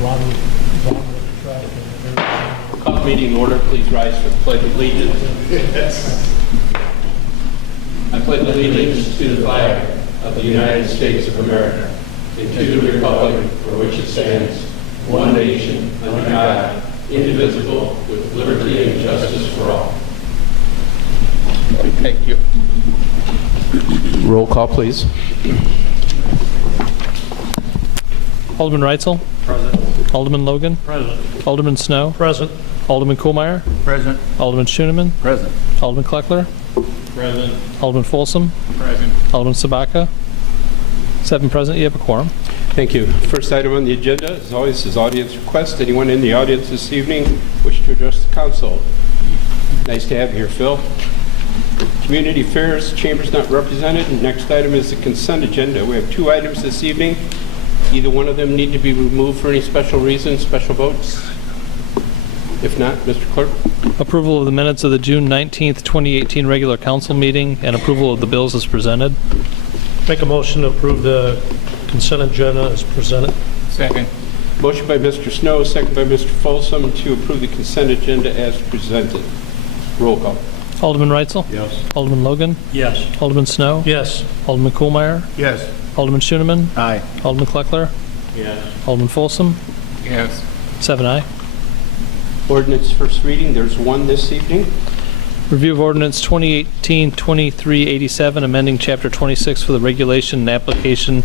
Ron with the trash and everything. Call the meeting in order. Please rise for the Pledge of Allegiance. I pledge allegiance to the flag of the United States of America and to the republic for which it stands, one nation, under God, indivisible, with liberty and justice for all. Thank you. Roll call, please. Alderman Reitzel. Present. Alderman Logan. Present. Alderman Snow. Present. Alderman Kohlmeyer. Present. Alderman Schoeneman. Present. Alderman Kleckler. Present. Alderman Folsom. Present. Alderman Sabaka. 7 present. You have a quorum. Thank you. First item on the agenda, as always, is audience request. Anyone in the audience this evening wish to address the council? Nice to have you here, Phil. Community Affairs, Chambers not represented. Next item is the consent agenda. We have 2 items this evening. Either one of them need to be removed for any special reason, special votes? If not, Mr. Clerk. Approval of the minutes of the June 19th, 2018 regular council meeting and approval of the bills as presented. Make a motion to approve the consent agenda as presented. Second. Motion by Mr. Snow, second by Mr. Folsom to approve the consent agenda as presented. Roll call. Alderman Reitzel. Yes. Alderman Logan. Yes. Alderman Snow. Yes. Alderman Kohlmeyer. Yes. Alderman Schoeneman. Aye. Alderman Kleckler. Yes. Alderman Folsom. Yes. 7 aye. Ordinance first reading, there's one this evening. Review of ordinance 2018-2387, amending chapter 26 for the regulation and application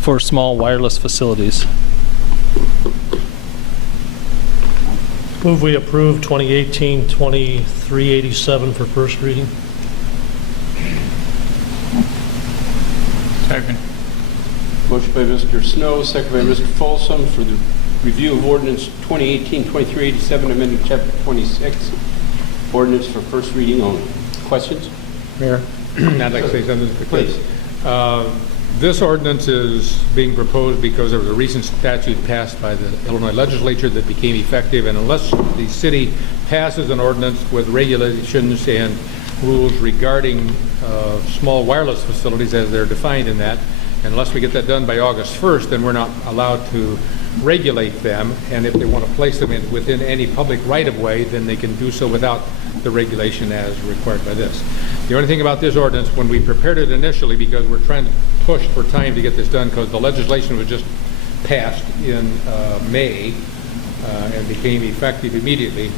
for small wireless facilities. Move we approve 2018-2387 for first reading. Second. Motion by Mr. Snow, second by Mr. Folsom for the review of ordinance 2018-2387, amending chapter 26. Ordinance for first reading only. Questions? Mayor, I'd like to say something quickly. Please. This ordinance is being proposed because there was a recent statute passed by the Illinois legislature that became effective, and unless the city passes an ordinance with regulations and rules regarding small wireless facilities as they're defined in that, unless we get that done by August 1st, then we're not allowed to regulate them, and if they want to place them within any public right-of-way, then they can do so without the regulation as required by this. The only thing about this ordinance, when we prepared it initially, because we're trying to push for time to get this done, because the legislation was just passed in May and became effective immediately,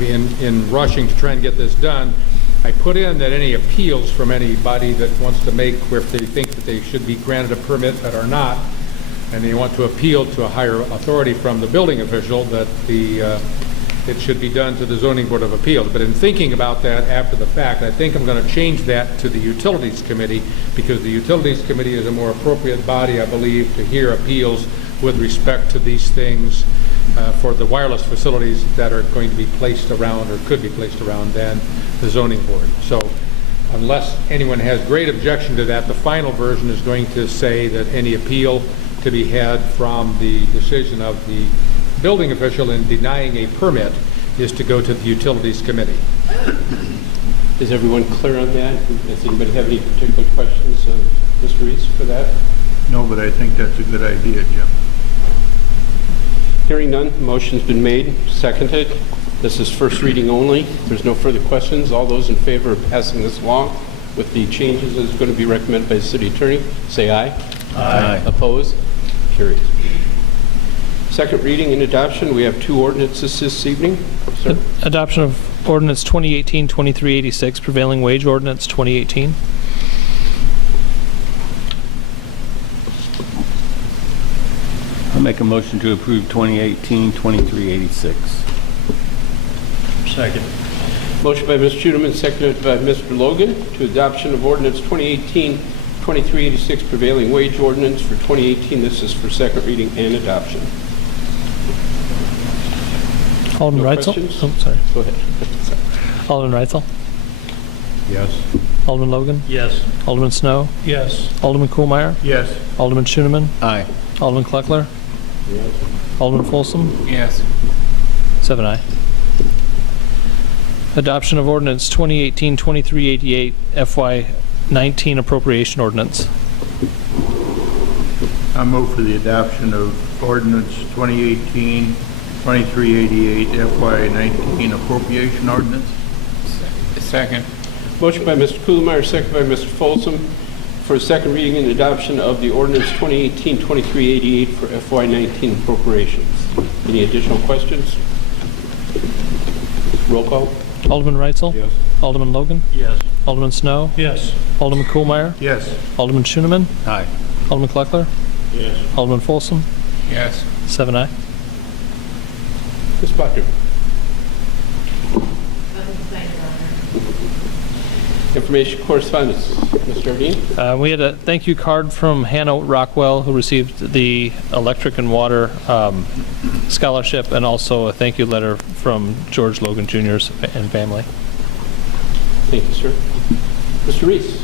in rushing to try and get this done, I put in that any appeals from anybody that wants to make, where if they think that they should be granted a permit that are not, and they want to appeal to a higher authority from the building official, that it should be done to the Zoning Board of Appeals. But in thinking about that after the fact, I think I'm going to change that to the Utilities Committee, because the Utilities Committee is a more appropriate body, I believe, to hear appeals with respect to these things for the wireless facilities that are going to be placed around or could be placed around than the Zoning Board. So unless anyone has great objection to that, the final version is going to say that any appeal to be had from the decision of the building official in denying a permit is to go to the Utilities Committee. Is everyone clear on that? Does anybody have any particular questions of Mr. Reese for that? No, but I think that's a good idea, Jim. Hearing none, the motion's been made, seconded. This is first reading only. There's no further questions. All those in favor of passing this along with the changes that's going to be recommended by the city attorney, say aye. Aye. Opposed? Carried. Second reading and adoption. We have 2 ordinances this evening. Sir? Adoption of ordinance 2018-2386, prevailing wage ordinance 2018. I'll make a motion to approve 2018-2386. Second. Motion by Mr. Schoeneman, seconded by Mr. Logan to adoption of ordinance 2018-2386, prevailing wage ordinance for 2018. This is for second reading and adoption. Alderman No Reitzel. questions? Oh, sorry. Go ahead. Alderman Reitzel. Yes. Alderman Logan. Yes. Alderman Snow. Yes. Alderman Kohlmeyer. Yes. Alderman Schoeneman. Aye. Alderman Kleckler. Yes. Alderman Folsom. Yes. 7 aye. Adoption of ordinance 2018-2388 FY19 appropriation ordinance. I move for the adoption of ordinance 2018-2388 FY19 appropriation ordinance. Second. Motion by Mr. Kuhlmeyer, second by Mr. Folsom, for second reading and adoption of the ordinance 2018-2388 for FY19 appropriations. Any additional questions? Roll call. Alderman Reitzel? Yes. Alderman Logan? Yes. Alderman Snow? Yes. Alderman Kuhlmeyer? Yes. Alderman Schooneman? Aye. Alderman Kleckler? Yes. Alderman Folsom? Yes. 7 aye. Ms. Butler. Information correspondence. Mr. Ardeen. We had a thank you card from Hannah Rockwell, who received the electric and water scholarship, and also a thank you letter from George Logan Jr.'s and family. Thank you, sir. Mr. Reese.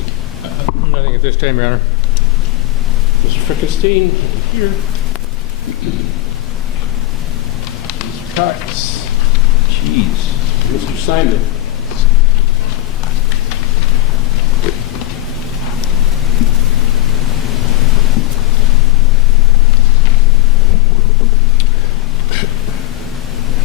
Nothing at this time, Your Honor. Mr. Frickenstein, here. Mr. Cox. Jeez. Mr. Simon.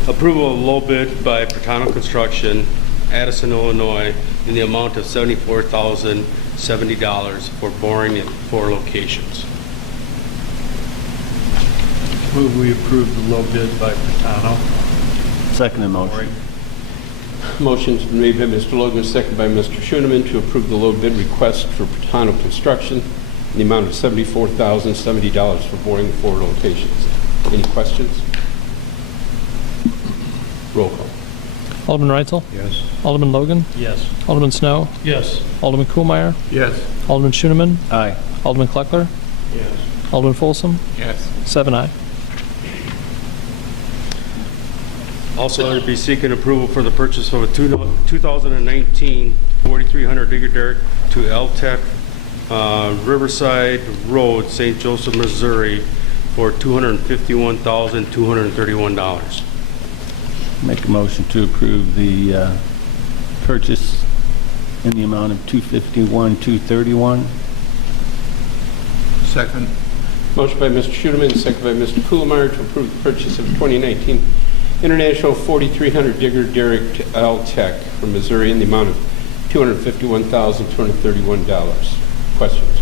Approval of low bid by Pertano Construction, Addison, Illinois, in the amount of $74,070 for boring at 4 locations. Move we approve the low bid by Patano. Second motion. Motion's been made by Mr. Logan, seconded by Mr. Schooneman to approve the low bid request for Patano Construction in the amount of $74,070 for boring 4 locations. Any questions? Roll call. Alderman Reitzel? Yes. Alderman Logan? Yes. Alderman Snow? Yes. Alderman Kuhlmeyer? Yes. Alderman Schooneman? Aye. Alderman Kleckler? Yes. Alderman Folsom? Yes. 7 aye. Also, I'd be seeking approval for the purchase of a 2019 4300 digger derrick to L-Tech Riverside Road, St. Joseph, Missouri, for $251,231. Make a motion to approve the purchase in the amount of $251,231. Second. Motion by Mr. Schooneman, seconded by Mr. Kuhlmeyer to approve the purchase of 2019 International 4300 digger derrick to L-Tech from Missouri in the amount of $251,231. Questions?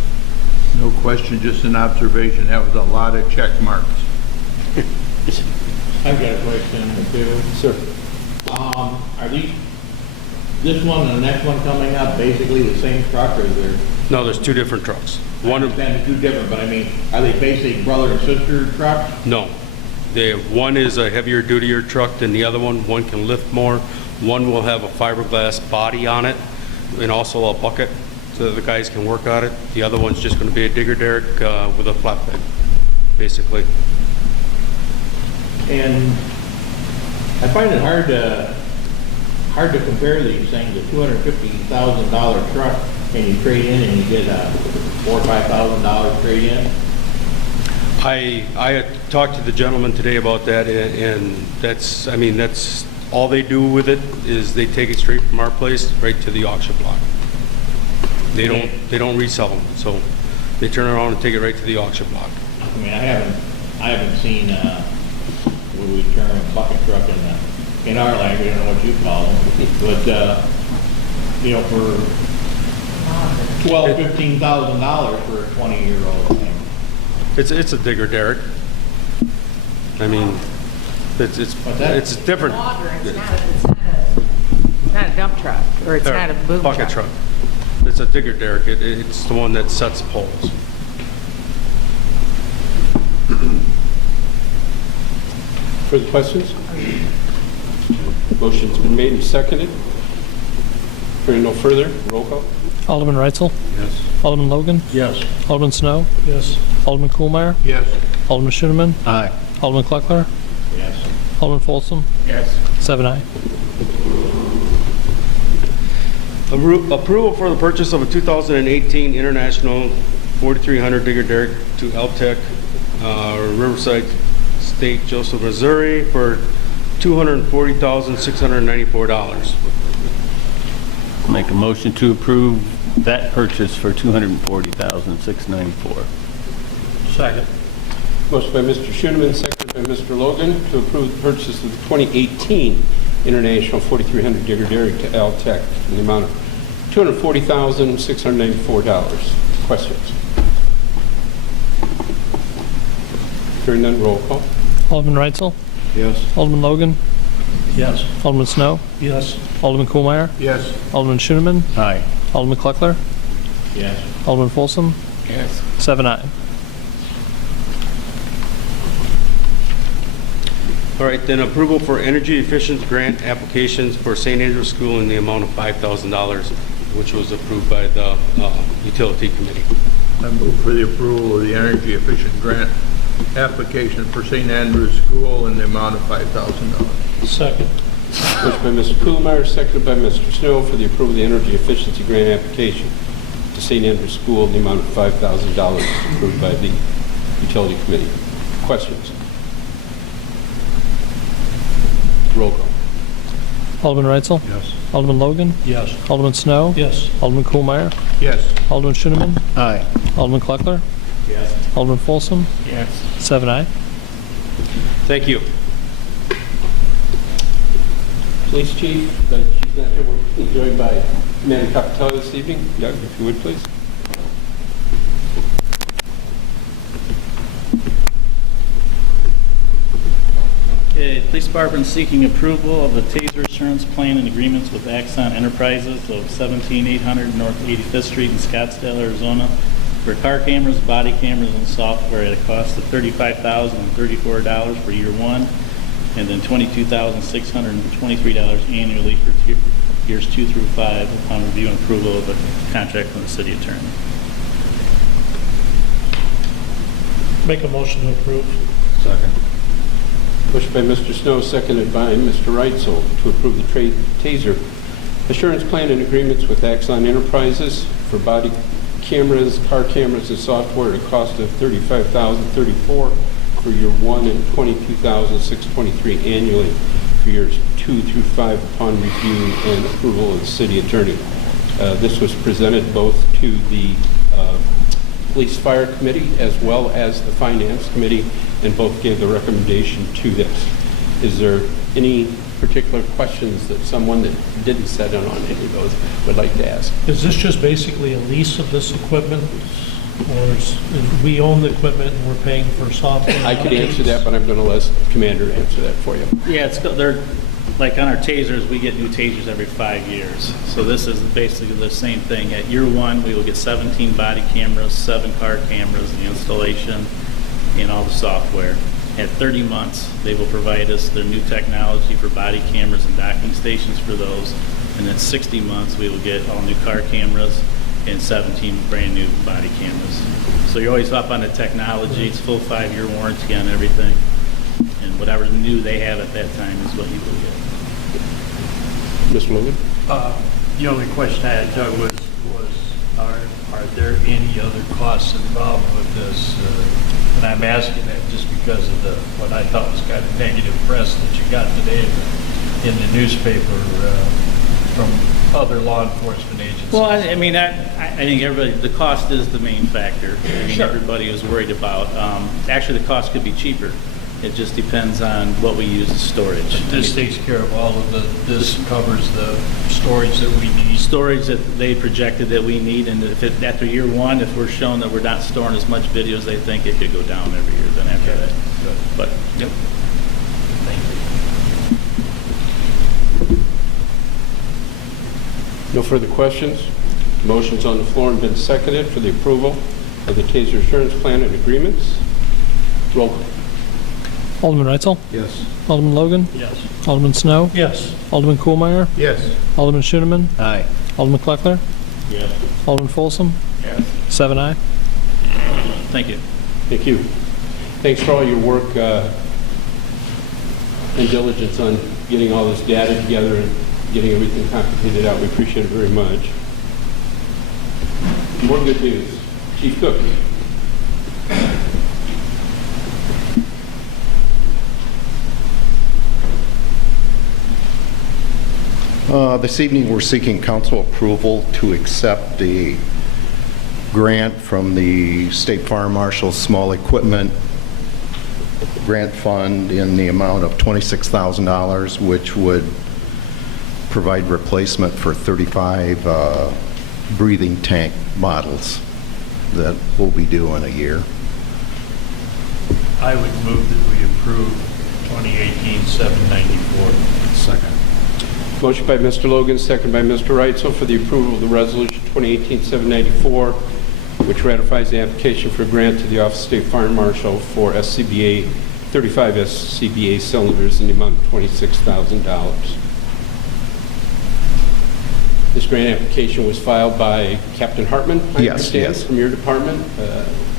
No question, just an observation. That was a lot of check marks. I've got a question or two. Sir. Are these, this one and the next one coming up basically the same truck, or is there? No, there's 2 different trucks. I understand they're two different, but I mean, are they basically brother and sister trucks? No. One is a heavier dutier truck than the other one. One can lift more. One will have a fiberglass body on it and also a bucket so that the guys can work on it. The other one's just going to be a digger derrick with a flatbed, basically. And I find it hard to compare these things. A $250,000 truck, and you trade in and you get a $4,000 or $5,000 trade in. I had talked to the gentleman today about that, and that's all they do with it is they take it straight from our place right to the auction block. They don't resell them, so they turn around and take it right to the auction block. I mean, I haven't seen what we term a bucket truck in our language. I don't know what you call them, but you know, for $12,000-$15,000 for a 20-year-old thing. It's a digger derrick. I mean, it's different. It's not a dump truck, or it's not a boom truck. Bucket truck. It's a digger derrick. It's the one that sets poles. Further questions? Motion's been made and seconded. Hearing no further, roll call. Alderman Reitzel? Yes. Alderman Logan? Yes. Alderman Snow? Yes. Alderman Kuhlmeyer? Yes. Alderman Schooneman? Aye. Alderman Kleckler? Yes. Alderman Folsom? Yes. 7 aye. Approval for the purchase of a 2018 International 4300 digger derrick to L-Tech Riverside, St. Joseph, Missouri, for $240,694. Make a motion to approve that purchase for $240,694. Second. Motion by Mr. Schoeneman, seconded by Mr. Logan, to approve the purchase of the 2018 International 4300 digger derrick to Altech in the amount of $240,694. Questions? Hearing none, roll call. Alderman Reitzel? Yes. Alderman Logan? Yes. Alderman Snow? Yes. Alderman Kohlmeyer? Yes. Alderman Schoeneman? Aye. Alderman Kleckler? Yes. Alderman Folsom? Yes. 7-0. All right, then approval for energy efficient grant applications for St. Andrews School in the amount of $5,000, which was approved by the Utility Committee. I move for the approval of the energy efficient grant application for St. Andrews School in the amount of $5,000. Second. Motion by Mr. Kuhlmeyer, seconded by Mr. Snow for the approval of the energy efficiency grant application to St. Andrews School in the amount of $5,000 approved by the Utility Committee. Questions? Roll call. Alderman Reitzel? Yes. Alderman Logan? Yes. Alderman Snow? Yes. Alderman Kohlmeyer? Yes. Alderman Schoeneman? Aye. Alderman Kleckler? Yes. Alderman Folsom? Yes. 7-0. Thank you. Police Chief, but she's not here. We're joined by Commander Capitello this evening. Doug, if you would, please. Okay, Police Department seeking approval of the TASER assurance plan and agreements with Axon Enterprises of 17800 North 85th Street in Scottsdale, Arizona, for car cameras, body cameras, and software at a cost of $35,034 for year one, and then $22,623 annually for years 2 through 5 upon review and approval of a contract from the city attorney. Make a motion to approve. Second. Motion by Mr. Snow, seconded by Mr. Reitzel, to approve the TASER assurance plan and agreements with Axon Enterprises for body cameras, car cameras, and software at a cost of $35,034 for year one and $22,623 annually for years 2 through 5 upon review and approval of the city attorney. This was presented both to the Police Fire Committee as well as the Finance Committee, and both gave the recommendation to this. Is there any particular questions that someone that didn't set in on any of those would like to ask? Is this just basically a lease of this equipment? Or is we own the equipment and we're paying for software? I could answer that, but I'm going to let Commander answer that for you. Yeah, they're, like on our tasers, we get new tasers every 5 years. So this is basically the same thing. At year one, we will get 17 body cameras, 7 car cameras, the installation, and all the software. At 30 months, they will provide us their new technology for body cameras and docking stations for those. And then 60 months, we will get all new car cameras and 17 brand new body cameras. So you're always up on the technology. It's full 5-year warranty on everything. And whatever new they have at that time is what you will get. Mr. Logan? The only question I had, Doug, was are there any other costs involved with this? And I'm asking that just because of what I thought was kind of negative press that you got today in the newspaper from other law enforcement agencies. Well, I mean, I think everybody, the cost is the main factor. I mean, Sure. everybody is worried about. Actually, the cost could be cheaper. It just depends on what we use as storage. This takes care of all of this covers the storage that we need. Storage that they projected that we need, and if it, after year one, if we're shown that we're not storing as much video as they think, it could go down every year then after that. Good. But, yep. Thank you. No further questions? Motion's on the floor and been seconded for the approval of the TASER assurance plan and agreements. Roll call. Alderman Reitzel? Yes. Alderman Logan? Yes. Alderman Snow? Yes. Alderman Kohlmeyer? Yes. Alderman Schoeneman? Aye. Alderman Kleckler? Yes. Alderman Folsom? Yes. 7-0. Thank you. Thank you. Thanks for all your work and diligence on getting all this data together and getting everything complicated out. We appreciate it very much. More good news. Chief Cook. This evening, we're seeking council approval to accept the grant from the State Fire Marshal's Small Equipment grant fund in the amount of $26,000, which would provide replacement for 35 breathing tank bottles that will be due in a year. I would move that we approve 2018-794. Second. Motion by Mr. Logan, second by Mr. Reitzel for the approval of the resolution 2018-794, which ratifies the application for a grant to the Office of State Fire Marshal for SCBA, 35 SCBA cylinders in the amount of $26,000. This grant application was filed by Captain Hartman, I Yes, understand, yes. from your department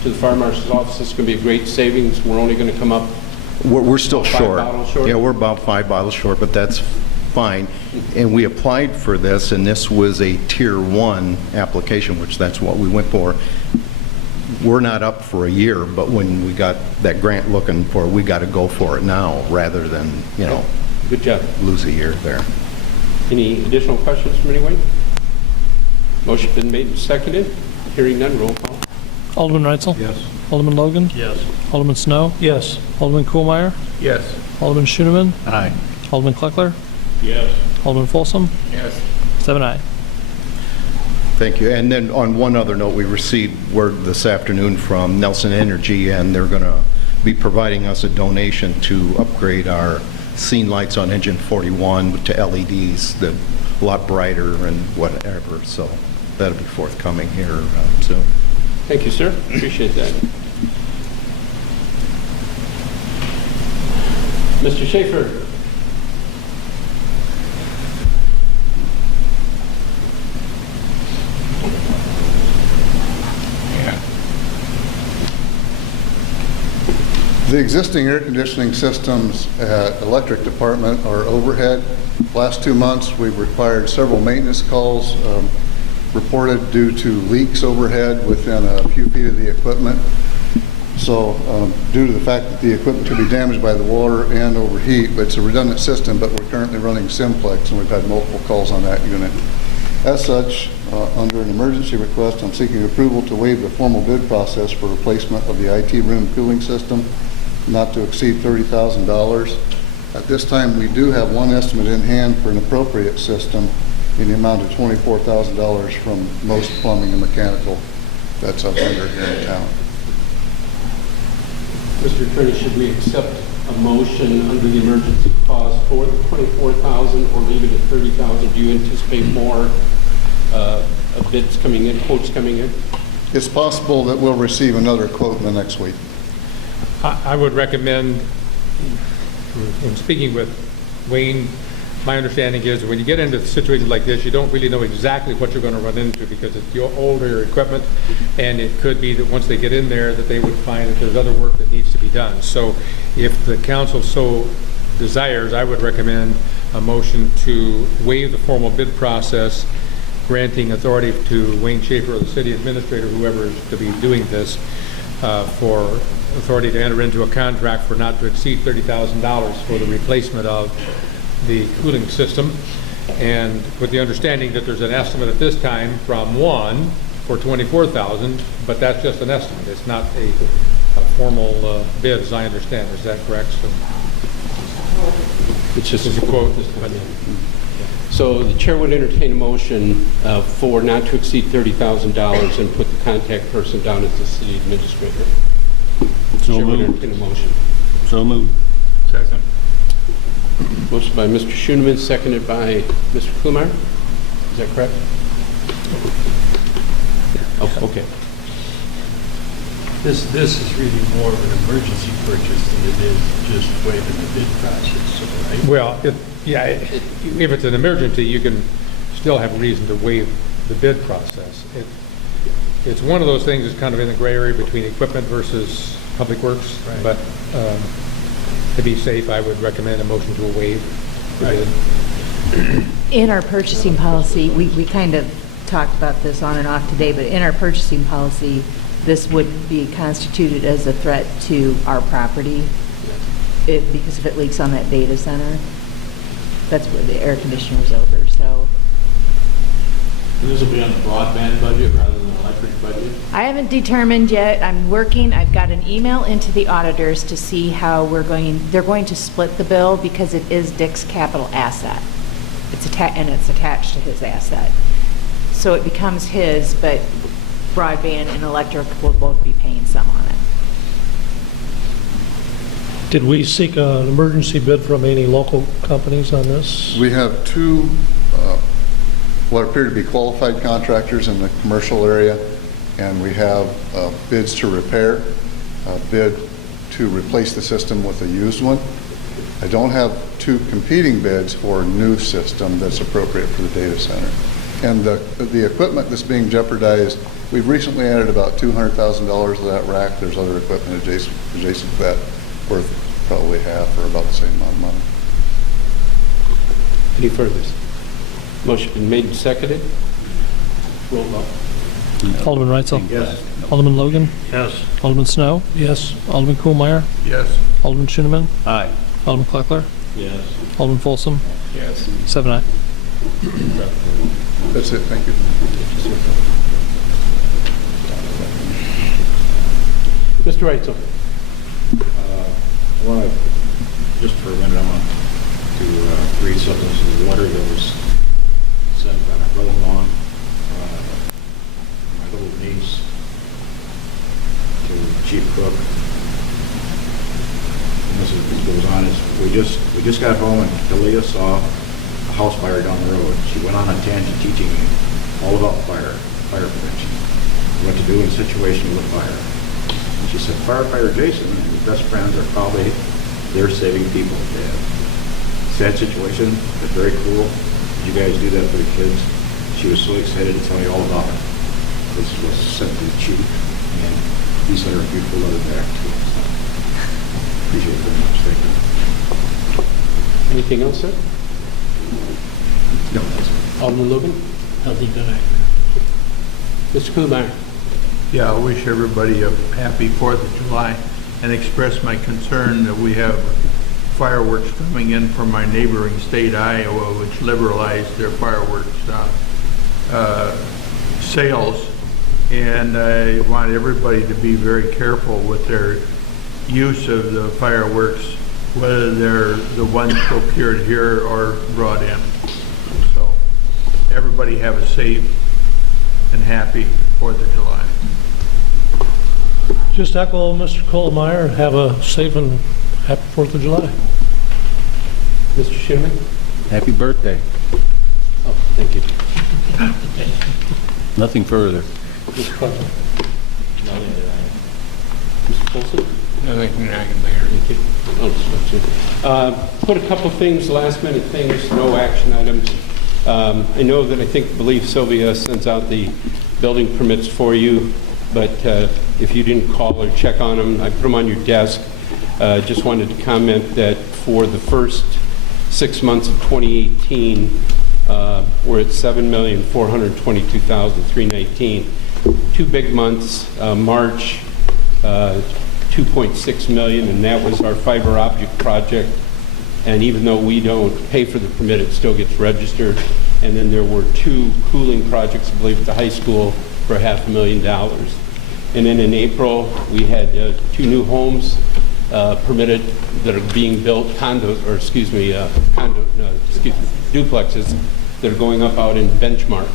to the Fire Marshal's office. This is going to be a great savings. We're only going to come up We're still Five short. bottles short? Yeah, we're about 5 bottles short, but that's fine. And we applied for this, and this was a Tier 1 application, which that's what we went for. We're not up for a year, but when we got that grant looking for, we got to go for it now rather than, Good job. lose a year there. Any additional questions from anyone? Motion been made and seconded. Hearing none, roll call. Alderman Reitzel? Yes. Alderman Logan? Yes. Alderman Snow? Yes. Alderman Kuhlmeyer? Yes. Alderman Schooneman? Aye. Alderman Kleckler? Yes. Alderman Folsom? Yes. 7 aye. Thank you. And then on one other note, we received word this afternoon from Nelson Energy, and they're going to be providing us a donation to upgrade our scene lights on engine 41 to LEDs, that a lot brighter and whatever. So that'll be forthcoming here soon. Thank you, sir. Appreciate that. Mr. Schaefer. The existing air conditioning systems at electric department are overhead. Last 2 months, we've required several maintenance calls reported due to leaks overhead within a few feet of the equipment. So due to the fact that the equipment could be damaged by the water and overheat, but it's a redundant system, but we're currently running Simplex, and we've had multiple calls on that unit. As such, under an emergency request, I'm seeking approval to waive the formal bid process for replacement of the IT room cooling system, not to exceed $30,000. At this time, we do have one estimate in hand for an appropriate system in the amount of $24,000 from Most Plumbing and Mechanical. That's a vendor here in town. Mr. Attorney, should we accept a motion under the emergency clause for the $24,000 or leave it at $30,000? Do you anticipate more bids coming in, quotes coming in? It's possible that we'll receive another quote in the next week. I would recommend, when speaking with Wayne, my understanding is when you get into situations like this, you don't really know exactly what you're going to run into because it's your older equipment, and it could be that once they get in there that they would find that there's other work that needs to be done. So if the council so desires, I would recommend a motion to waive the formal bid process, granting authority to Wayne Schaefer or the city administrator, whoever is to be doing this, for authority to enter into a contract for not to exceed $30,000 for the replacement of the cooling system, and with the understanding that there's an estimate at this time from one for $24,000, but that's just an estimate. It's not a formal bid, as I understand. Is that correct? So It's just a quote. So the chair would entertain a motion for not to exceed $30,000 and put the contact person down as the city administrator. So Chair would moved. entertain a motion. So moved. Second. Motion by Mr. Schooneman, seconded by Mr. Kuhlmeyer. Is that correct? Oh, okay. This is really more of an emergency purchase than it is just waiving the bid process, right? Well, if it's an emergency, you can still have reason to waive the bid process. It's one of those things that's kind of in the gray area between equipment versus public works, Right. but to be safe, I would recommend a motion to waive the bid. In our purchasing policy, we kind of talked about this on and off today, but in our purchasing policy, this would be constituted as a threat to our property because if it leaks on that data center, that's where the air conditioner's over, so. This will be on the broadband budget rather than the electric budget? I haven't determined yet. I'm working, I've got an email into the auditors to see how they're going to split the bill because it is Dick's capital asset. And it's attached to his asset. So it becomes his, but broadband and electric will both be paying some on it. Did we seek an emergency bid from any local companies on this? We have two, what appear to be qualified contractors in the commercial area, and we have bids to repair, a bid to replace the system with a used one. I don't have two competing bids for a new system that's appropriate for the data center. And the equipment that's being jeopardized, we've recently added about $200,000 to that rack. There's other equipment adjacent to that worth probably half or about the same amount of money. Any further? Motion been made and seconded. Roll call. Alderman Reitzel? Yes. Alderman Logan? Yes. Alderman Snow? Yes. Alderman Kuhlmeyer? Yes. Alderman Schoeneman? Aye. Alderman Kleckler? Yes. Alderman Folsom? Yes. 7-0. That's it, thank you. Mr. Reitzel. I want to, just for a minute, I want to read something from the letter that was sent by my brother-in-law, my little niece, to Chief Cook. And this goes on, we just got home and Kalia saw a house fire down the road. She went on a tangent teaching me all about fire prevention, what to do in a situation with fire. And she said, firefighter Jason and his best friends are probably there saving people. They have sad situation, but very cool. You guys do that for the kids. She was so excited to tell me all about it. This was sent to the chief, and he sent her a beautiful letter back too. So, appreciate it very much. Thank you. Anything else, sir? No, that's it. Alderman Logan? Nothing tonight. Mr. Kuhlmeyer? Yeah, I wish everybody a happy 4th of July and express my concern that we have fireworks coming in from my neighboring state, Iowa, which liberalized their fireworks sales. And I want everybody to be very careful with their use of the fireworks, whether they're the ones procured here or brought in. So everybody have a safe and happy 4th of July. Just echo Mr. Kohlmeyer, have a safe and happy 4th of July. Mr. Schoeneman? Happy birthday. Oh, thank you. Nothing further. Mr. Kleckler? Nothing tonight. Mr. Folsom? Nothing I can bear. Thank you. Oh, put a couple things, last minute things, no action items. I know that I believe Sylvia sends out the building permits for you, but if you didn't call or check on them, I put them on your desk. Just wanted to comment that for the first 6 months of 2018, we're at $7,422,319. 2 big months, March, 2.6 million, and that was our fiber optic project. And even though we don't pay for the permit, it still gets registered. And then there were 2 cooling projects, I believe, at the high school for $500,000. And then in April, we had 2 new homes permitted that are being built, duplexes that are going up out in Benchmark.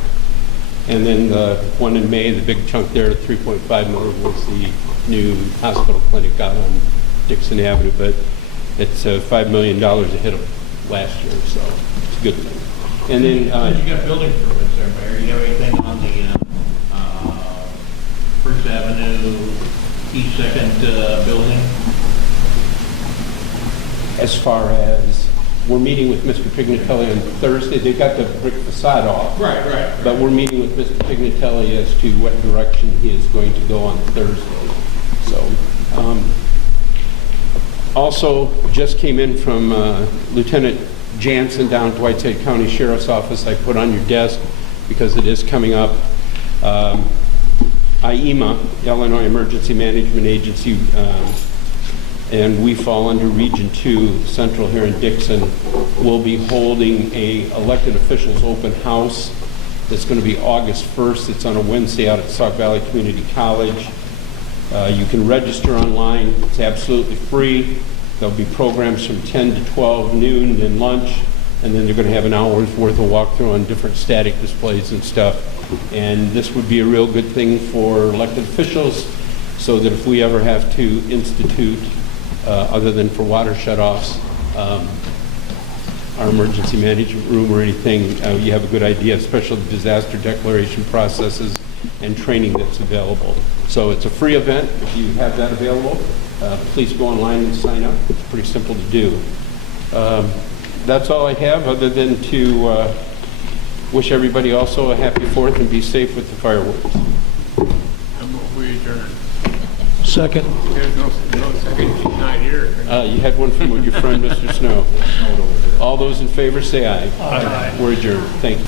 And then the one in May, the big chunk there, 3.5 million, was the new hospital clinic out on Dixon Avenue. But it's $5 million ahead of last year, so it's a good thing. And then You got building permits there, Mayor. You have anything on the First Avenue, East 2nd building? as far as, we're meeting with Mr. Pignatelli on Thursday. They got the brick facade off. Right. But we're meeting with Mr. Pignatelli as to what direction he is going to go on Thursday. So, also, just came in from Lieutenant Jansen down at Whiteside County Sheriff's Office. I put on your desk because it is coming up. IEMA, Illinois Emergency Management Agency, and we fall under Region 2, Central here in Dixon, will be holding a elected officials open house That's going to be August 1st. It's on a Wednesday out at Sauk Valley Community College. You can register online. It's absolutely free. There'll be programs from 10 to 12 noon, then lunch, and then they're going to have an hour's worth of walkthrough on different static displays and stuff. And this would be a real good thing for elected officials, so that if we ever have to institute, other than for water shutoffs, our emergency management room or anything, you have a good idea, especially the disaster declaration processes and training that's available. So it's a free event. If you have that available, please go online and sign up. It's pretty simple to do. That's all I have, other than to wish everybody also a happy 4th and be safe with the fireworks. We adjourn. Second. There's no second, he's not here. You had one from your friend, Mr. Snow. All those in favor say aye. Aye. We're adjourned. Thank you.